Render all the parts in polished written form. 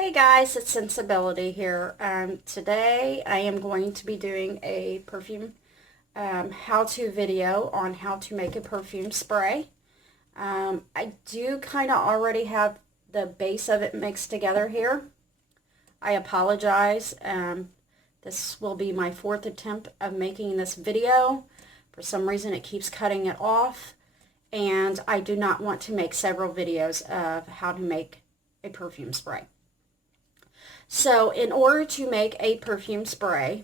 Hey guys, it's Sensibility here. Today I am going to be doing a perfume how-to video on how to make a perfume spray. I do kind of already have the base of it mixed together here. I apologize. This will be my fourth attempt of making this video. For some reason it keeps cutting it off, and I do not want to make several videos of how to make a perfume spray. So in order to make a perfume spray,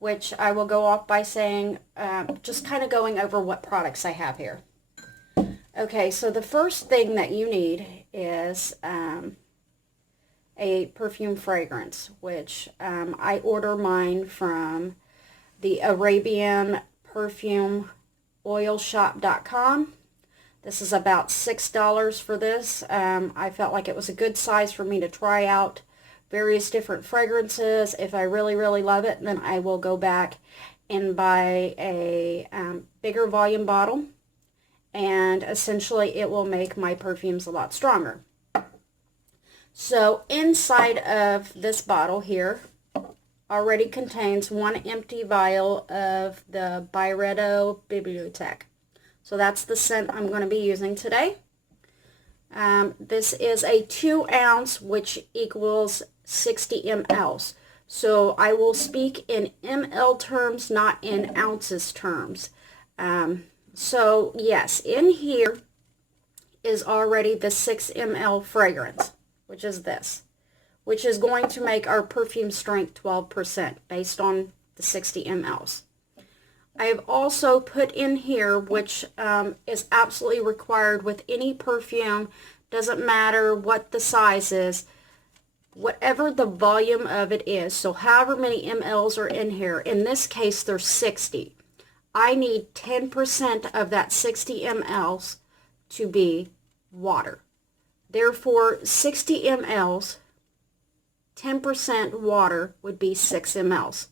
which I will go off by saying, just kind of going over what products I have here. Okay, so the first thing that you need is a perfume fragrance, which I order mine from the Arabian Perfume oilshop.com. This is about $6 for this. I felt like it was a good size for me to try out various different fragrances. If I really love it, then I will go back and buy a bigger volume bottle, and essentially it will make my perfumes a lot stronger. So inside of this bottle here already contains one empty vial of the Byredo Bibliothèque. So that's the scent I'm going to be using today. This is a 2 ounce, which equals 60 mLs. So I will speak in ml terms, not in ounces terms. So yes, in here is already the 6 ml fragrance, which is this, which is going to make our perfume strength 12% based on the 60 mLs. I have also put in here, which is absolutely required with any perfume, doesn't matter what the size is, whatever the volume of it is, so however many mLs are in here. In this case, there's 60. I need 10% of that 60 mLs to be water. Therefore, 60 mLs, 10% water would be 6 mLs.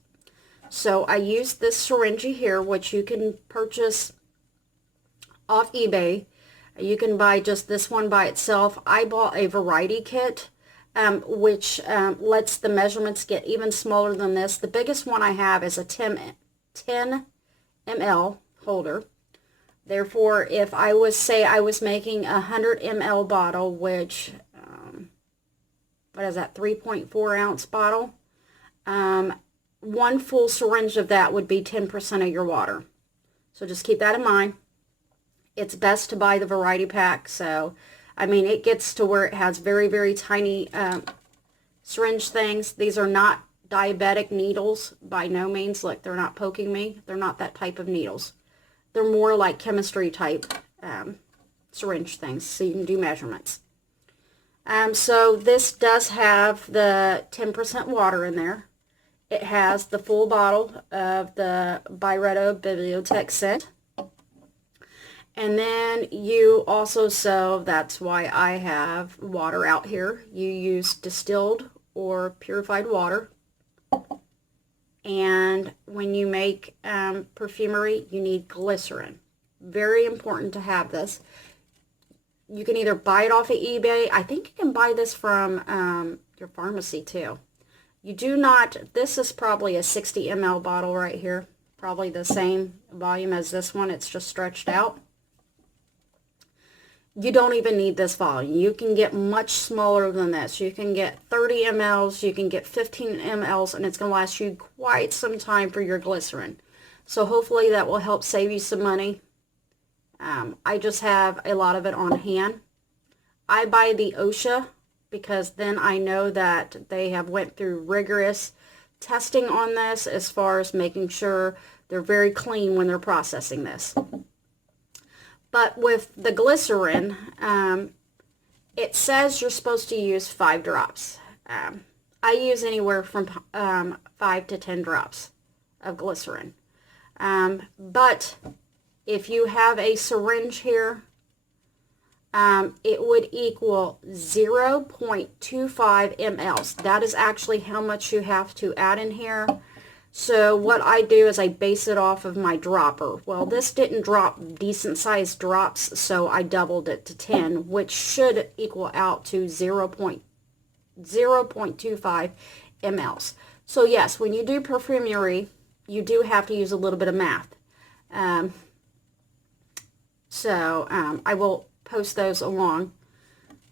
So I used this syringe here, which you can purchase off eBay. You can buy just this one by itself. I bought a variety kit, which lets the measurements get even smaller than this. The biggest one I have is a 10 ml holder. Therefore, if I was making a 100 ml bottle, which, what is that, 3.4 ounce bottle, one full syringe of that would be 10% of your water. So just keep that in mind. It's best to buy the variety pack. So, I mean, it gets to where it has very tiny syringe things. These are not diabetic needles by no means. Look, they're not poking me. They're not that type of needles. They're more like chemistry type syringe things, so you can do measurements. So this does have the 10% water in there. It has the full bottle of the Byredo Bibliothèque scent. And then you also, so that's why I have water out here. You use distilled or purified water. And when you make perfumery, you need glycerin. Very important to have this. You can either buy it off of eBay. I think you can buy this from your pharmacy too. You do not, this is probably a 60 ml bottle right here. Probably the same volume as this one. It's just stretched out. You don't even need this volume. You can get much smaller than this. You can get 30 mLs, you can get 15 mLs, and it's going to last you quite some time for your glycerin. So hopefully that will help save you some money. I just have a lot of it on hand. I buy the OSHA because then I know that they have went through rigorous testing on this as far as making sure they're very clean when they're processing this. But with the glycerin, it says you're supposed to use 5 drops. I use anywhere from 5 to 10 drops of glycerin. But if you have a syringe here, it would equal 0.25 mLs. That is actually how much you have to add in here. So what I do is I base it off of my dropper. Well, this didn't drop decent sized drops, so I doubled it to 10, which should equal out to 0.25 0.25 mLs. So yes, when you do perfumery, you do have to use a little bit of math. I will post those along.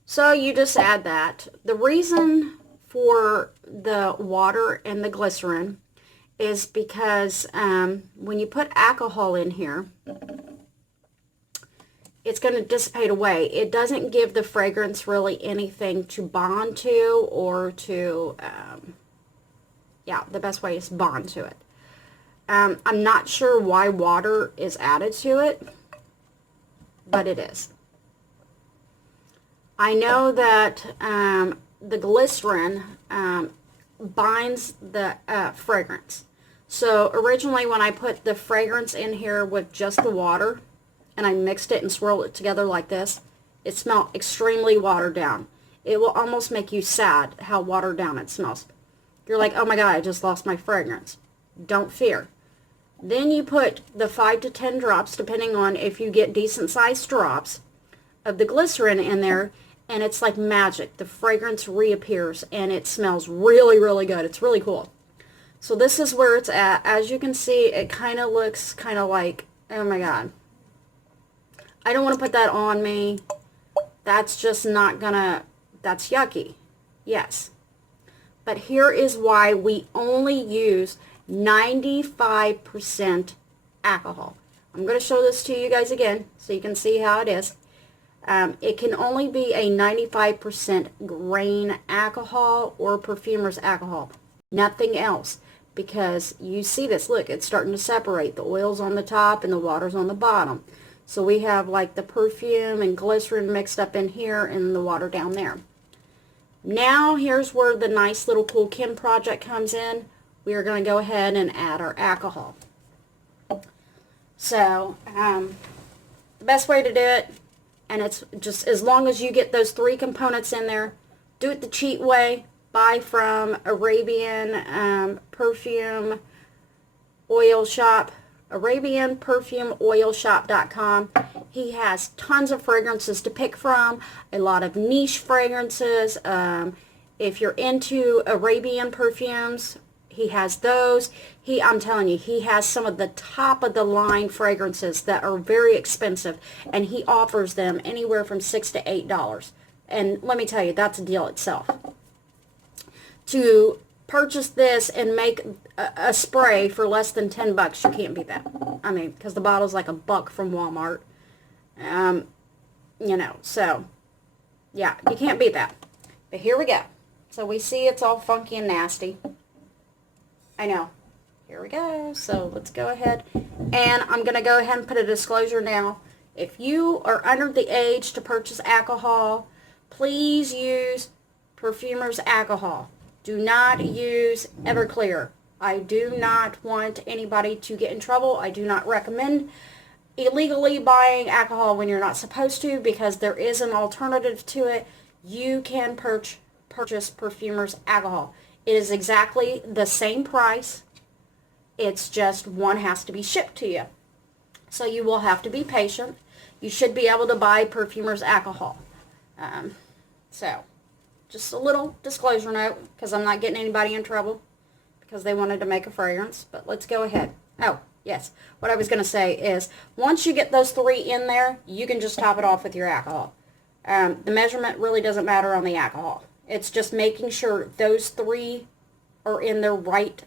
So you just add that. The reason for the water and the glycerin is because when you put alcohol in here, it's going to dissipate away. It doesn't give the fragrance really anything to bond to or to, the best way is bond to it. I'm not sure why water is added to it, but it is. I know that the glycerin binds the fragrance. So originally when I put the fragrance in here with just the water and I mixed it and swirled it together like this, it smelled extremely watered down. It will almost make you sad how watered down it smells. You're like, oh my God, I just lost my fragrance. Don't fear. Then you put the 5 to 10 drops, depending on if you get decent sized drops, of the glycerin in there, and it's like magic. The fragrance reappears and it smells really, really good. It's really cool. So this is where it's at. As you can see, it kind of looks kind of like, oh my God. I don't want to put that on me. That's just not gonna, that's yucky. Yes. But here is why we only use 95% alcohol. I'm going to show this to you guys again so you can see how it is. It can only be a 95% grain alcohol or perfumer's alcohol. Nothing else. Because you see this, look, it's starting to separate. The oil's on the top and the water's on the bottom. So we have like the perfume and glycerin mixed up in here and the water down there. Now here's where the nice little Cool Kim project comes in. We are going to go ahead and add our alcohol. So the best way to do it, and it's just as long as you get those 3 components in there, do it the cheap way. Buy from Arabian Perfume Oil Shop, ArabianPerfumeOilShop.com. He has tons of fragrances to pick from, a lot of niche fragrances. If you're into Arabian perfumes, he has those. I'm telling you, he has some of the top of the line fragrances that are very expensive, and he offers them anywhere from $6 to $8. And let me tell you, that's a deal itself. To purchase this and make a spray for less than $10, you can't beat that. I mean, because the bottle's like $1 from Walmart. You know, so yeah, you can't beat that. But here we go. So we see it's all funky and nasty. I know. Here we go. So let's go ahead. And I'm going to go ahead and put a disclosure now. If you are under the age to purchase alcohol, please use Perfumer's alcohol. Do not use Everclear. I do not want anybody to get in trouble. I do not recommend illegally buying alcohol when you're not supposed to, because there is an alternative to it. You can purchase Perfumer's alcohol. It is exactly the same price. It's just one has to be shipped to you. So you will have to be patient. You should be able to buy Perfumer's alcohol. So just a little disclosure note, because I'm not getting anybody in trouble because they wanted to make a fragrance. But let's go ahead. Oh, yes. What I was going to say is, once you get those 3 in there, you can just top it off with your alcohol. The measurement really doesn't matter on the alcohol. It's just making sure those 3 are in the right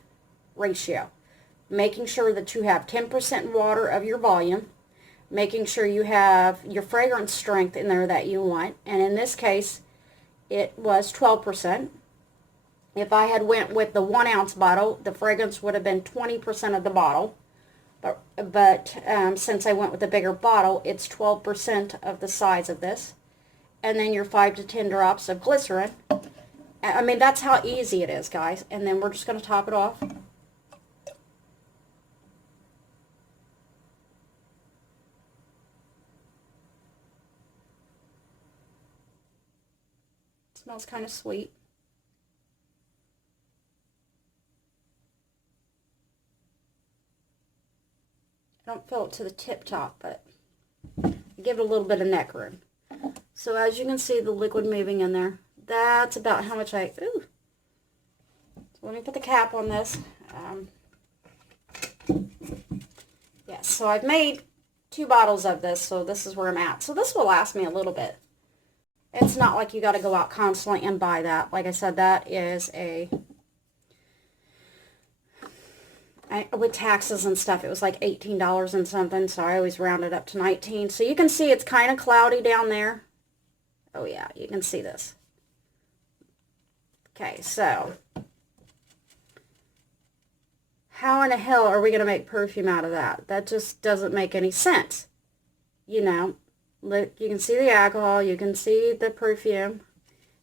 ratio. Making sure that you have 10% water of your volume. Making sure you have your fragrance strength in there that you want. And in this case, it was 12%. If I had went with the 1 ounce bottle, the fragrance would have been 20% of the bottle. But since I went with the bigger bottle, it's 12% of the size of this. And then your 5 to 10 drops of glycerin. I mean, that's how easy it is, guys. And then we're just going to top it off. Smells kind of sweet. I don't fill it to the tip top, but I give it a little bit of neck room. So as you can see, the liquid moving in there. that's about how much ooh. So let me put the cap on this. Yes, so I've made 2 bottles of this, so this is where I'm at. So this will last me a little bit. It's not like you got to go out constantly and buy that. Like I said, that is with taxes and stuff, it was like $18 and something, so I always round it up to 19. So you can see it's kind of cloudy down there. Oh yeah, you can see this. Okay, so how in the hell are we going to make perfume out of that? That just doesn't make any sense. You know, look, you can see the alcohol, you can see the perfume.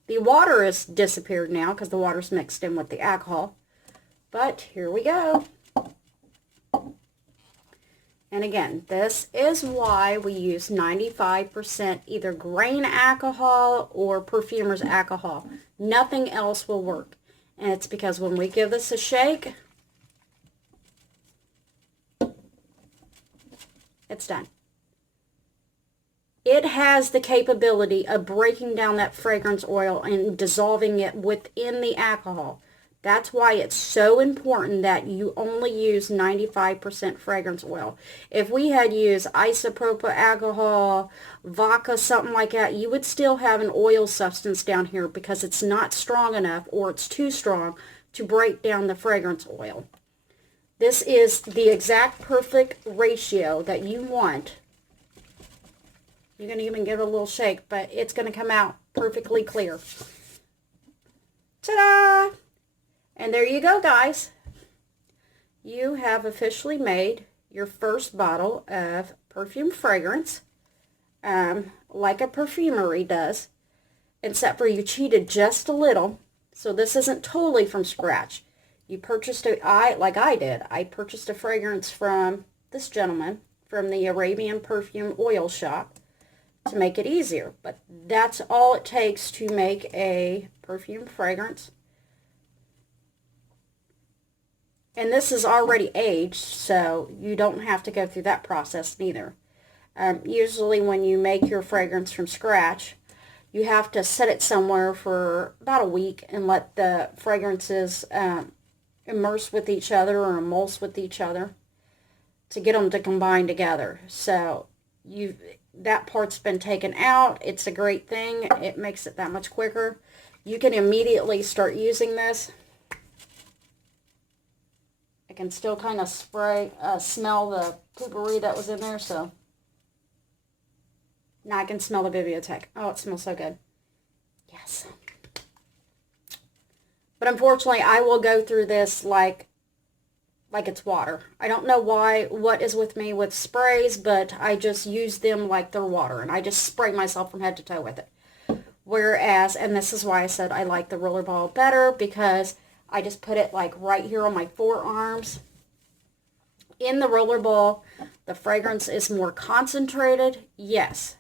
The water has disappeared now because the water's mixed in with the alcohol. But here we go. And again, this is why we use 95% either grain alcohol or perfumer's alcohol. Nothing else will work. And it's because when we give this a shake, it's done. It has the capability of breaking down that fragrance oil and dissolving it within the alcohol. That's why it's so important that you only use 95% fragrance oil. If we had used isopropyl alcohol, vodka, something like that, you would still have an oil substance down here because it's not strong enough or it's too strong to break down the fragrance oil. This is the exact perfect ratio that you want. You're going to even give it a little shake, but it's going to come out perfectly clear. Ta-da! And there you go, guys. You have officially made your first bottle of perfume fragrance, like a perfumery does, except for you cheated just a little. So this isn't totally from scratch. You purchased like I did. I purchased a fragrance from this gentleman from the Arabian Perfume Oil Shop to make it easier. But that's all it takes to make a perfume fragrance. And this is already aged, so you don't have to go through that process neither. Usually when you make your fragrance from scratch, you have to set it somewhere for about a week and let the fragrances immerse with each other or emulse with each other to get them to combine together. So that part's been taken out. It's a great thing. It makes it that much quicker. You can immediately start using this. I can still kind of smell the poopery that was in there, so now I can smell the bibliothèque. Oh, it smells so good. Yes. But unfortunately, I will go through this like it's water. I don't know what is with me with sprays, but I just use them like they're water, and I just spray myself from head to toe with it. Whereas, and this is why I said I like the rollerball better, because I just put it like right here on my forearms. In the rollerball, the fragrance is more concentrated. Yes.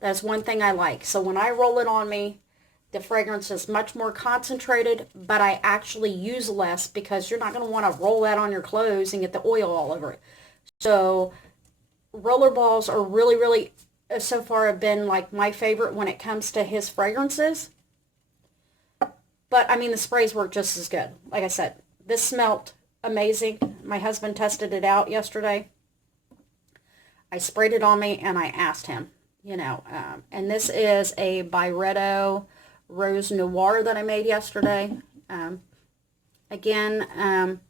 That's one thing I like. So when I roll it on me, the fragrance is much more concentrated, but I actually use less because you're not going to want to roll that on your clothes and get the oil all over it. So rollerballs are really, really, so far have been like my favorite when it comes to his fragrances. But, I mean, the sprays work just as good. Like I said, this smelled amazing. My husband tested it out yesterday. I sprayed it on me, and I asked him, and this is a Byredo Rose Noir that I made yesterday. Again,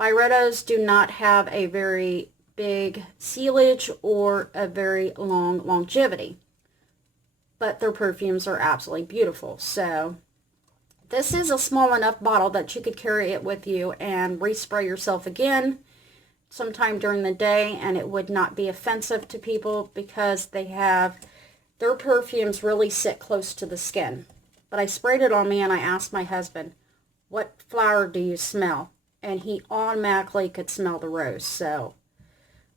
Byredos do not have a very big sealage or a very long longevity. But their perfumes are absolutely beautiful. So this is a small enough bottle that you could carry it with you and respray yourself again sometime during the day, and it would not be offensive to people because their perfumes really sit close to the skin. But I sprayed it on me, and I asked my husband, what flower do you smell? And he automatically could smell the rose.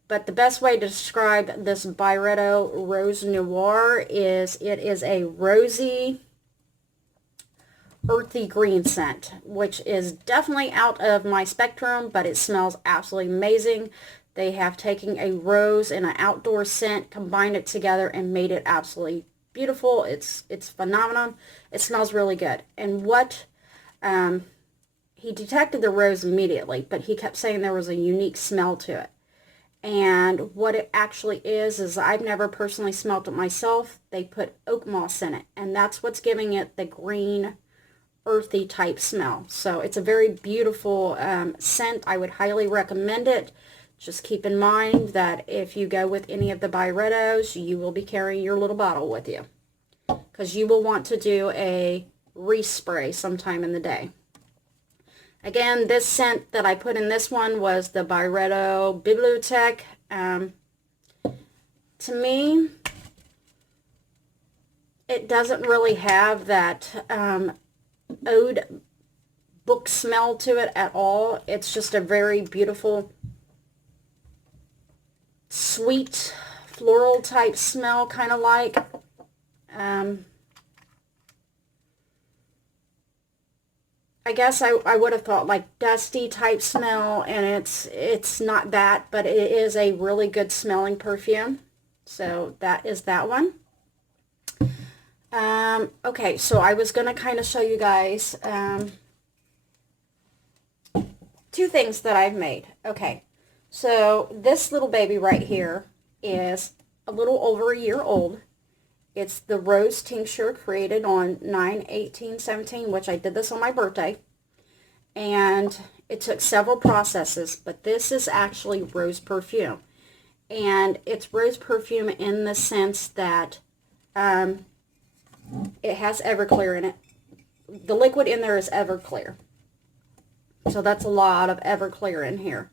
But the best way to describe this Byredo Rose Noir is it is a rosy, earthy green scent, which is definitely out of my spectrum, but it smells absolutely amazing. They have taken a rose and an outdoor scent, combined it together, and made it absolutely beautiful. It's phenomenal. It smells really good. And what he detected the rose immediately, but he kept saying there was a unique smell to it. And what it actually is I've never personally smelled it myself. They put oak moss in it, and that's what's giving it the green, earthy type smell. So it's a very beautiful scent. I would highly recommend it. Just keep in mind that if you go with any of the Byrettos, you will be carrying your little bottle with you, because you will want to do a respray sometime in the day. Again, this scent that I put in this one was the Byretto Bibliothèque. To me, it doesn't really have that oud book smell to it at all. It's just a very beautiful, sweet, floral type smell, kind of like. I guess I would have thought like dusty type smell, and it's not that, but it is a really good smelling perfume. So that is that one. Okay, so I was going to kind of show you guys two things that I've made. Okay, so this little baby right here is a little over a year old. It's the rose tincture created on 9/18/17, which I did this on my birthday. And it took several processes, but this is actually rose perfume. And it's rose perfume in the sense that it has Everclear in it. The liquid in there is Everclear. So that's a lot of Everclear in here.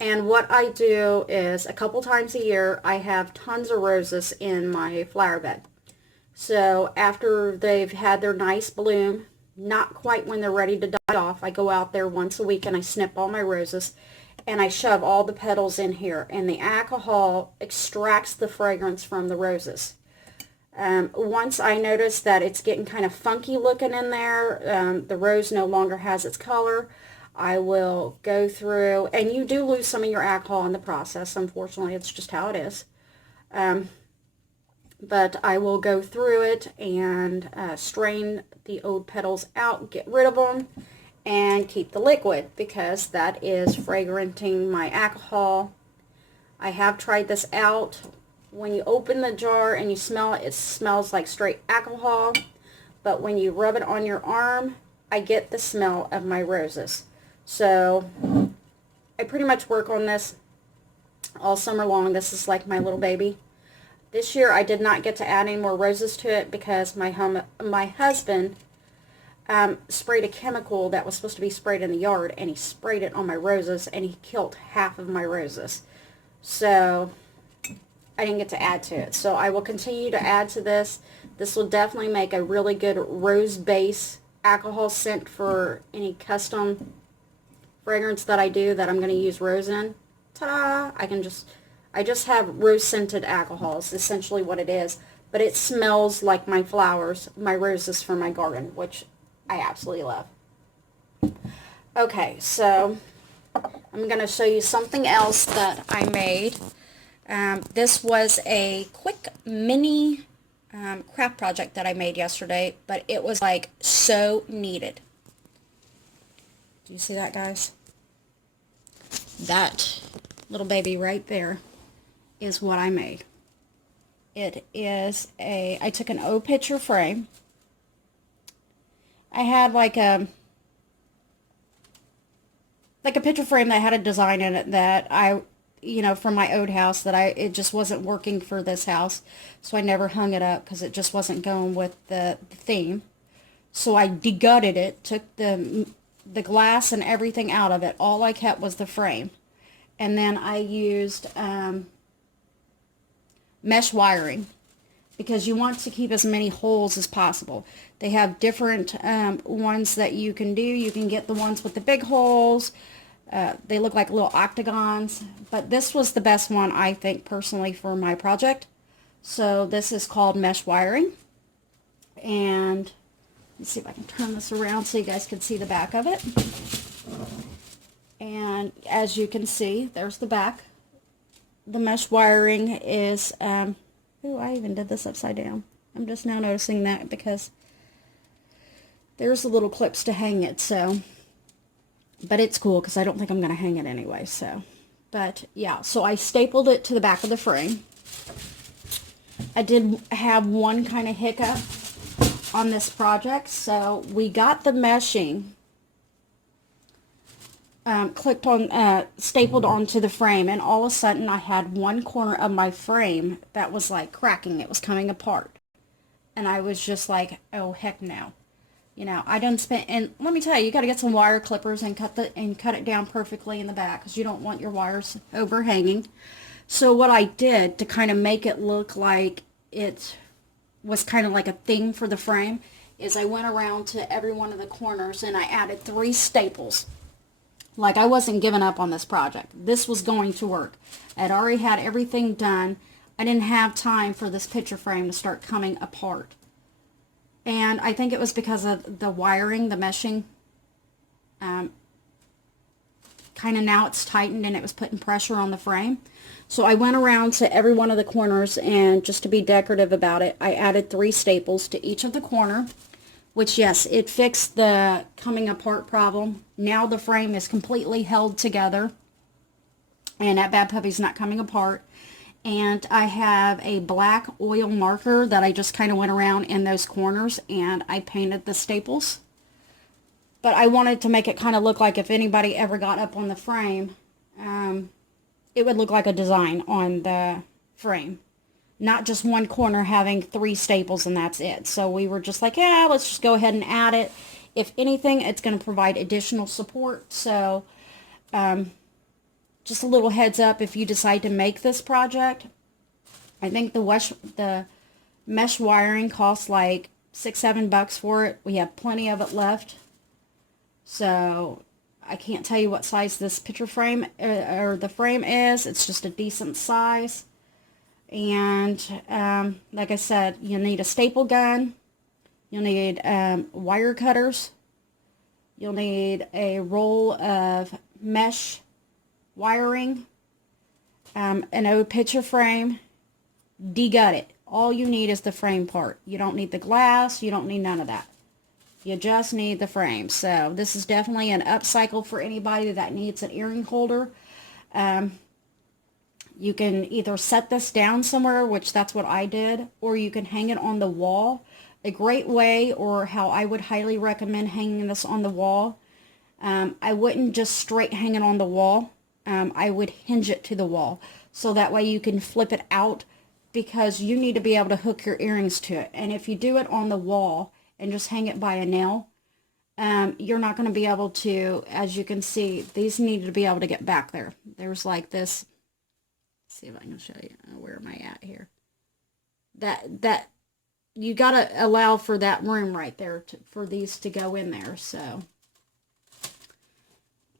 And what I do is a couple times a year, I have tons of roses in my flower bed. So after they've had their nice bloom, not quite when they're ready to die off, I go out there once a week and I snip all my roses and I shove all the petals in here, and the alcohol extracts the fragrance from the roses. Once I notice that it's getting kind of funky looking in there, the rose no longer has its color, I will go through, and you do lose some of your alcohol in the process, unfortunately, it's just how it is. But I will go through it and strain the old petals out, get rid of them, and keep the liquid, because that is fragranting my alcohol. I have tried this out. When you open the jar and you smell it, it smells like straight alcohol. But when you rub it on your arm, I get the smell of my roses. So I pretty much work on this all summer long. This is like my little baby. This year I did not get to add any more roses to it because my husband sprayed a chemical that was supposed to be sprayed in the yard, and he sprayed it on my roses, and he killed half of my roses. So I didn't get to add to it. So I will continue to add to this. This will definitely make a really good rose base alcohol scent for any custom fragrance that I do that I'm going to use rose in. Ta-da! I just have rose-scented alcohol is essentially what it is, but it smells like my flowers, my roses from my garden, which I absolutely love. Okay, so I'm going to show you something else that I made. This was a quick mini craft project that I made yesterday, but it was like so needed. Do you see that, guys? That little baby right there is what I made. It is I took an O picture frame. I had like a picture frame that had a design in it that from my old house that it just wasn't working for this house, so I never hung it up because it just wasn't going with the theme. So I degutted it, took the glass and everything out of it. All I kept was the frame. And then I used mesh wiring, because you want to keep as many holes as possible. They have different ones that you can do. You can get the ones with the big holes. They look like little octagons, but this was the best one, I think, personally, for my project. So this is called mesh wiring. And let's see if I can turn this around so you guys can see the back of it. And as you can see, there's the back. The mesh wiring is, I even did this upside down. I'm just now noticing that because there's the little clips to hang it, so. But it's cool because I don't think I'm going to hang it anyway, so. But, yeah, so I stapled it to the back of the frame. I did have one kind of hiccup on this project, so we got the meshing clipped on, stapled onto the frame, and all of a sudden I had one corner of my frame that was like cracking. It was coming apart. And I was just like, oh, heck no. You know, I done spent, and let me tell you, you got to get some wire clippers and cut it down perfectly in the back because you don't want your wires overhanging. So what I did to kind of make it look like it was kind of like a thing for the frame is I went around to every one of the corners and I added 3 staples. Like, I wasn't giving up on this project. This was going to work. I'd already had everything done. I didn't have time for this picture frame to start coming apart. And I think it was because of the wiring, the meshing. Kind of now it's tightened and it was putting pressure on the frame. So I went around to every one of the corners, and just to be decorative about it, I added 3 staples to each of the corner. Which, yes, it fixed the coming apart problem. Now the frame is completely held together. And that bad puppy's not coming apart. And I have a black oil marker that I just kind of went around in those corners. And I painted the staples. But I wanted to make it kind of look like if anybody ever got up on the frame, it would look like a design on the frame. Not just one corner having 3 staples and that's it. So we were just like, yeah, let's just go ahead and add it. If anything, it's going to provide additional support. So just a little heads up if you decide to make this project. I think the mesh wiring costs like $6-7 for it. We have plenty of it left. So I can't tell you what size this picture frame or the frame is. It's just a decent size. And like I said, you'll need a staple gun, you'll need wire cutters, you'll need a roll of mesh wiring, an old picture frame, degut it. All you need is the frame part. You don't need the glass, you don't need none of that. You just need the frame. So this is definitely an upcycle for anybody that needs an earring holder. You can either set this down somewhere, which that's what I did, or you can hang it on the wall. A great way, or how I would highly recommend hanging this on the wall, I wouldn't just straight hang it on the wall. I would hinge it to the wall. So that way you can flip it out, because you need to be able to hook your earrings to it. And if you do it on the wall and just hang it by a nail, you're not going to be able to, as you can see, these need to be able to get back there. There's like this. See if I can show you. Where am I at here? That you got to allow for that room right there for these to go in there. So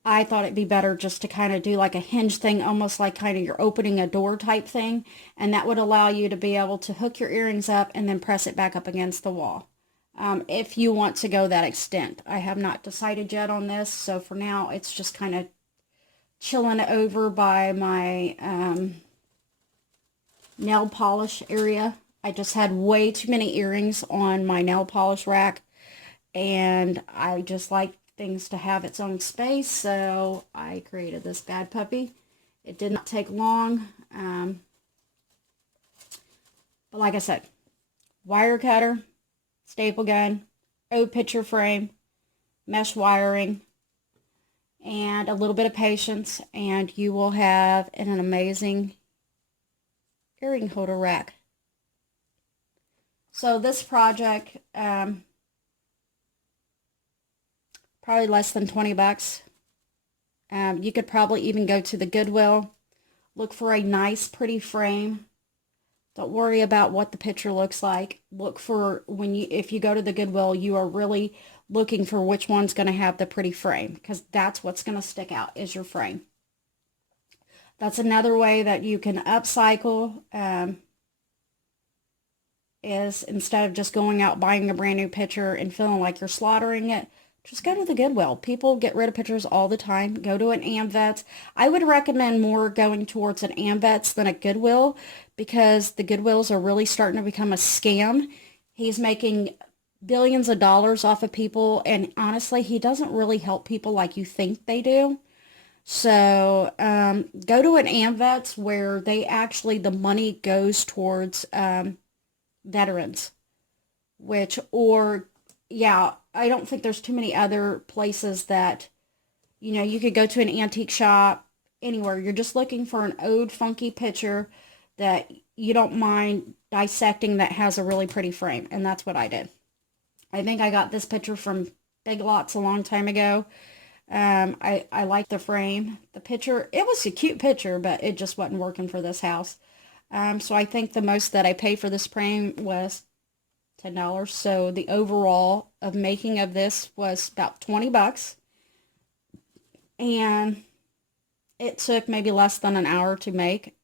I thought it'd be better just to kind of do like a hinge thing, almost like kind of you're opening a door type thing, and that would allow you to be able to hook your earrings up and then press it back up against the wall. If you want to go that extent. I have not decided yet on this, so for now it's just kind of chilling over by my nail polish area. I just had way too many earrings on my nail polish rack, and I just like things to have its own space, so I created this bad puppy. It did not take long, but like I said, wire cutter, staple gun, old picture frame, mesh wiring, and a little bit of patience, and you will have an amazing earring holder rack. So this project, probably less than $20. You could probably even go to the Goodwill, look for a nice pretty frame. Don't worry about what the picture looks like. Look for, if you go to the Goodwill, you are really looking for which one's going to have the pretty frame, because that's what's going to stick out is your frame. That's another way that you can upcycle, is instead of just going out buying a brand new picture and feeling like you're slaughtering it, just go to the Goodwill. People get rid of pictures all the time. Go to an AmVets. I would recommend more going towards an AmVets than a Goodwill, because the Goodwills are really starting to become a scam. He's making billions of dollars off of people, and honestly, he doesn't really help people like you think they do. So go to an AMVETS where they actually, the money goes towards veterans, yeah, I don't think there's too many other places that, you could go to an antique shop, anywhere. You're just looking for an old funky picture that you don't mind dissecting that has a really pretty frame. And that's what I did. I think I got this picture from Big Lots a long time ago. I like the frame. The picture, it was a cute picture, but it just wasn't working for this house. So I think the most that I paid for this frame was $10. So the overall of making of this was about 20 bucks. And it took maybe less than an hour to make.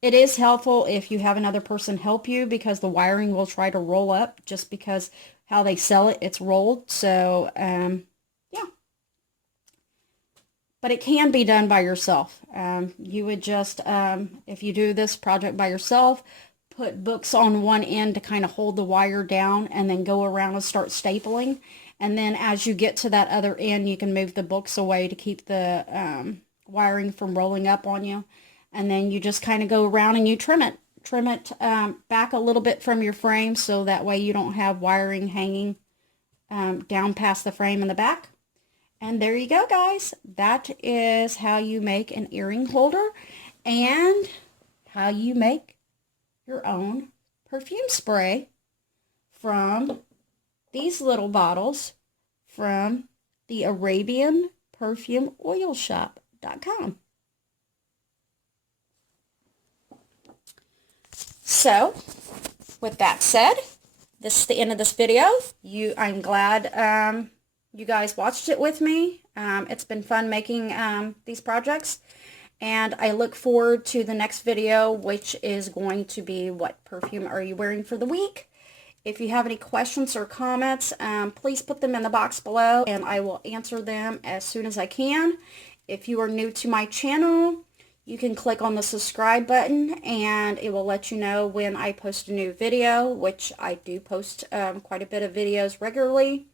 It is helpful if you have another person help you, because the wiring will try to roll up, just because how they sell it, it's rolled. So, yeah. But it can be done by yourself. You would just, if you do this project by yourself, put books on one end to kind of hold the wire down, and then go around and start stapling. And then as you get to that other end, you can move the books away to keep the wiring from rolling up on you. And then you just kind of go around and you trim it. Trim it back a little bit from your frame, so that way you don't have wiring hanging down past the frame in the back. And there you go, guys. That is how you make an earring holder, and how you make your own perfume spray from these little bottles from the Arabian Perfume Oil Shop.com. So, with that said, this is the end of this video. I'm glad you guys watched it with me. It's been fun making these projects. And I look forward to the next video, which is going to be what perfume are you wearing for the week. If you have any questions or comments, please put them in the box below, and I will answer them as soon as I can. If you are new to my channel, you can click on the subscribe button, and it will let you know when I post a new video, which I do post quite a bit of videos regularly.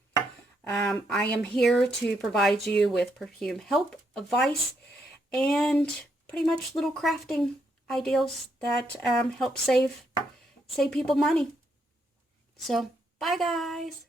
I am here to provide you with perfume help, advice, and pretty much little crafting ideas that help save people money. So, bye guys!